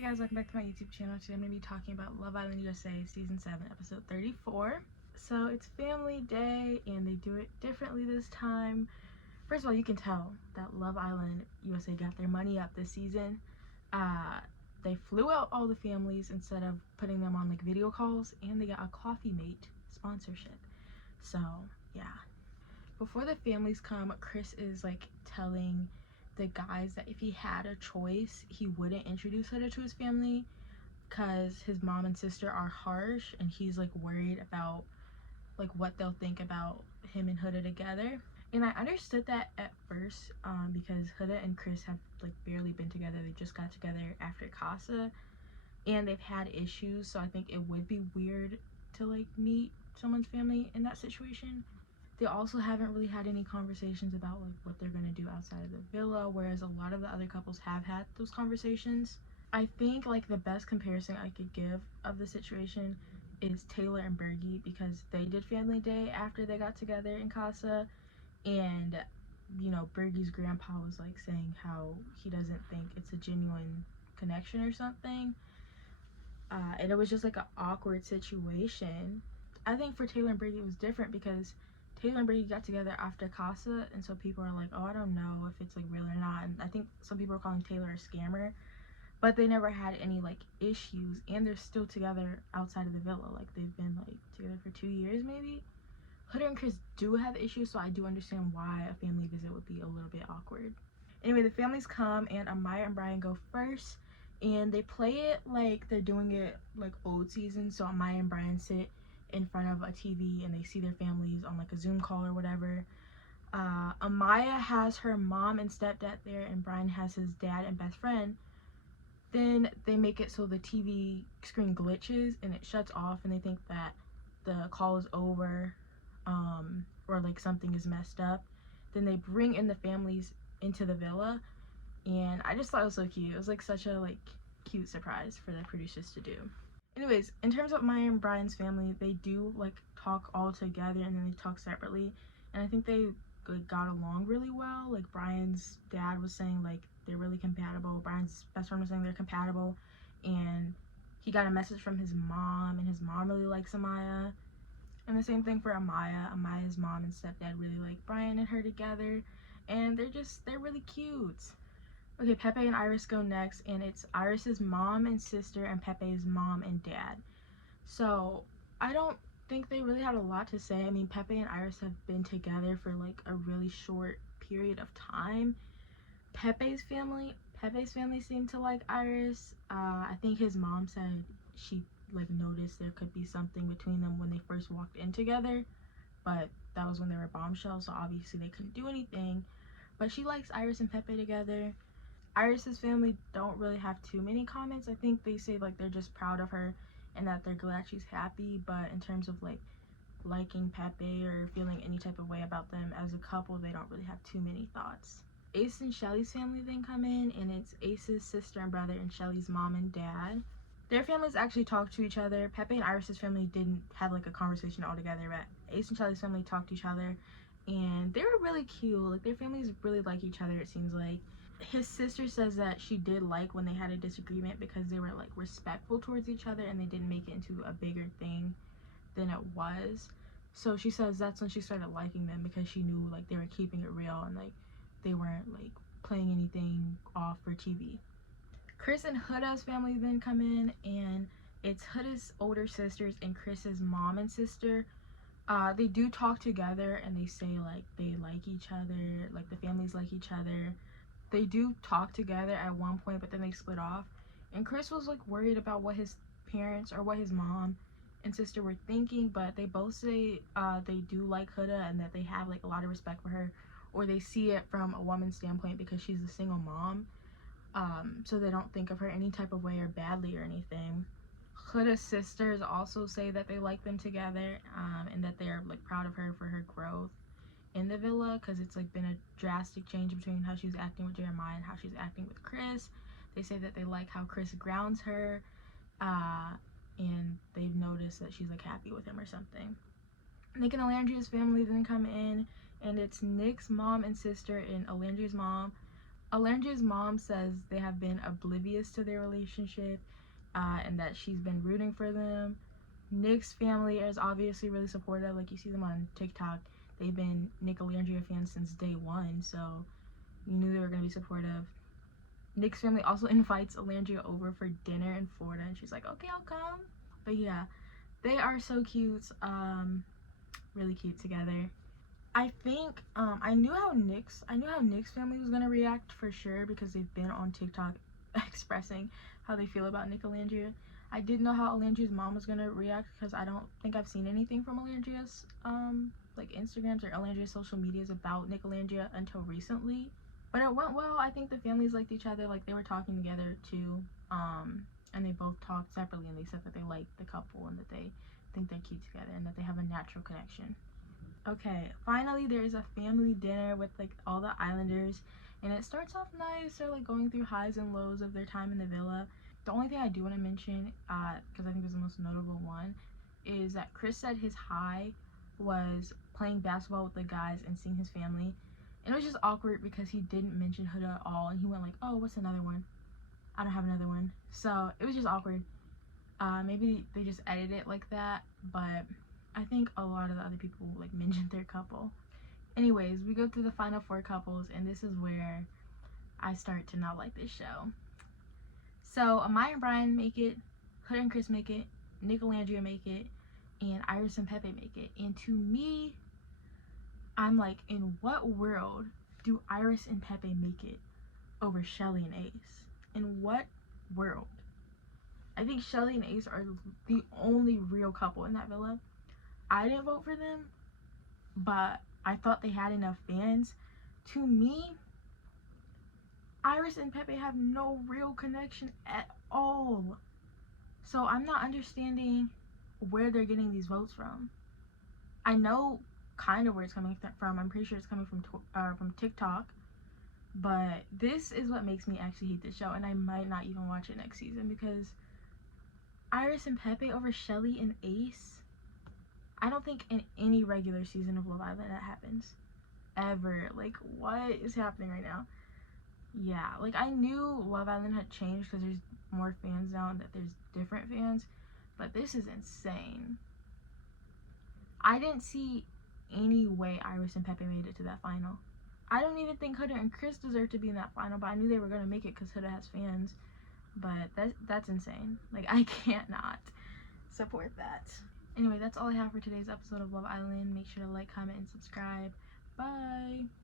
Hey guys, welcome back to my YouTube channel. Today I'm going to be talking about Love Island USA Season 7, Episode 34. So it's family day and they do it differently this time. First of all, you can tell that Love Island USA got their money up this season. They flew out all the families instead of putting them on like video calls, and they got a Coffee Mate sponsorship. So yeah. Before the families come, Chris is like telling the guys that if he had a choice, he wouldn't introduce Huda to his family because his mom and sister are harsh, and he's like worried about like what they'll think about him and Huda together. And I understood that at first because Huda and Chris have like barely been together. They just got together after Casa and they've had issues, so I think it would be weird to like meet someone's family in that situation. They also haven't really had any conversations about like what they're gonna do outside of the villa, whereas a lot of the other couples have had those conversations. I think like the best comparison I could give of the situation is Taylor and Bergie, because they did family day after they got together in Casa, and you know, Bergie's grandpa was like saying how he doesn't think it's a genuine connection or something, and it was just like an awkward situation. I think for Taylor and Bergie it was different because Taylor and Brady got together after Casa, and so people are like, oh, I don't know if it's like real or not. And I think some people are calling Taylor a scammer, but they never had any like issues, and they're still together outside of the villa. Like they've been like together for 2 years maybe. Huda and Chris do have issues, so I do understand why a family visit would be a little bit awkward. Anyway, the families come and Amaya and Brian go first, and they play it like they're doing it like old season. So Amaya and Brian sit in front of a TV and they see their families on like a Zoom call or whatever. Amaya has her mom and stepdad there, and Brian has his dad and best friend. Then they make it so the TV screen glitches and it shuts off, and they think that the call is over, or like something is messed up. Then they bring in the families into the villa, and I just thought it was so cute. It was like such a like cute surprise for the producers to do. Anyways, in terms of Maya and Brian's family, they do like talk all together and then they talk separately, and I think they like got along really well. Like Brian's dad was saying like they're really compatible. Brian's best friend was saying they're compatible, and he got a message from his mom, and his mom really likes Amaya. And the same thing for Amaya. Amaya's mom and stepdad really like Brian and her together, and they're really cute. Okay, Pepe and Iris go next, and it's Iris's mom and sister and Pepe's mom and dad. So I don't think they really had a lot to say. I mean, Pepe and Iris have been together for like a really short period of time. Pepe's family seemed to like Iris. I think his mom said she like noticed there could be something between them when they first walked in together, but that was when they were bombshells, so obviously they couldn't do anything. But she likes Iris and Pepe together. Iris's family don't really have too many comments. I think they say like they're just proud of her and that they're glad she's happy, but in terms of like liking Pepe or feeling any type of way about them as a couple, they don't really have too many thoughts. Ace and Chelley's family then come in, and it's Ace's sister and brother and Chelley's mom and dad. Their families actually talk to each other. Pepe and Iris's family didn't have like a conversation all together, but Ace and Chelley's family talked to each other, and they were really cute. Like their families really like each other, it seems like. His sister says that she did like when they had a disagreement because they were like respectful towards each other and they didn't make it into a bigger thing than it was. So she says that's when she started liking them, because she knew like they were keeping it real and like they weren't like playing anything off for TV. Chris and Huda's family then come in, and it's Huda's older sisters and Chris's mom and sister. They do talk together and they say like they like each other, like the families like each other. They do talk together at one point, but then they split off, and Chris was like worried about what his parents or what his mom and sister were thinking, but they both say they do like Huda and that they have like a lot of respect for her, or they see it from a woman's standpoint because she's a single mom, so they don't think of her any type of way or badly or anything. Huda's sisters also say that they like them together, and that they're like proud of her for her growth in the villa, because it's like been a drastic change between how she was acting with Jeremiah and how she's acting with Chris. They say that they like how Chris grounds her, and they've noticed that she's like happy with him or something. Nick and Alandria's family then come in, and it's Nick's mom and sister and Alandria's mom. Alendria's mom says they have been oblivious to their relationship, and that she's been rooting for them. Nick's family is obviously really supportive. Like, you see them on TikTok. They've been Nick Alendria fans since day one, so you knew they were going to be supportive. Nick's family also invites Alendria over for dinner in Florida, and she's like, okay, I'll come. But yeah, they are so cute. Really cute together. I think I knew how Nick's family was gonna react for sure, because they've been on TikTok expressing how they feel about Nick Alendria. I didn't know how Alendria's mom was gonna react, because I don't think I've seen anything from Alendria's like Instagrams or Alendria's social medias about Nick Alendria until recently. But it went well. I think the families liked each other. Like, they were talking together too, and they both talked separately, and they said that they like the couple and that they think they're cute together and that they have a natural connection. Okay, finally there's a family dinner with like all the Islanders, and it starts off nice. They're like going through highs and lows of their time in the villa. The only thing I do want to mention, because I think it's the most notable one, is that Chris said his high was playing basketball with the guys and seeing his family. And it was just awkward because he didn't mention Huda at all, and he went like, oh, what's another one? I don't have another one. So it was just awkward. Maybe they just edited it like that, but I think a lot of the other people like mentioned their couple. Anyways, we go through the final 4 couples, and this is where I start to not like this show. So Amaya and Brian make it, Huda and Chris make it, Nick and Alendria make it, and Iris and Pepe make it. And to me, I'm like, in what world do Iris and Pepe make it over Chelley and Ace? In what world? I think Chelley and Ace are the only real couple in that villa. I didn't vote for them, but I thought they had enough fans. To me, Iris and Pepe have no real connection at all. So I'm not understanding where they're getting these votes from. I know kind of where it's coming from. I'm pretty sure it's coming from TikTok. But this is what makes me actually hate this show, and I might not even watch it next season, because Iris and Pepe over Chelley and Ace, I don't think in any regular season of Love Island that happens. Ever. Like, what is happening right now? Yeah, like, I knew Love Island had changed because there's more fans now and that there's different fans, but this is insane. I didn't see any way Iris and Pepe made it to that final. I don't even think Huda and Chris deserve to be in that final, but I knew they were going to make it because Huda has fans. But that's insane. Like, I can't not support that. Anyway, that's all I have for today's episode of Love Island. Make sure to like, comment, and subscribe. Bye!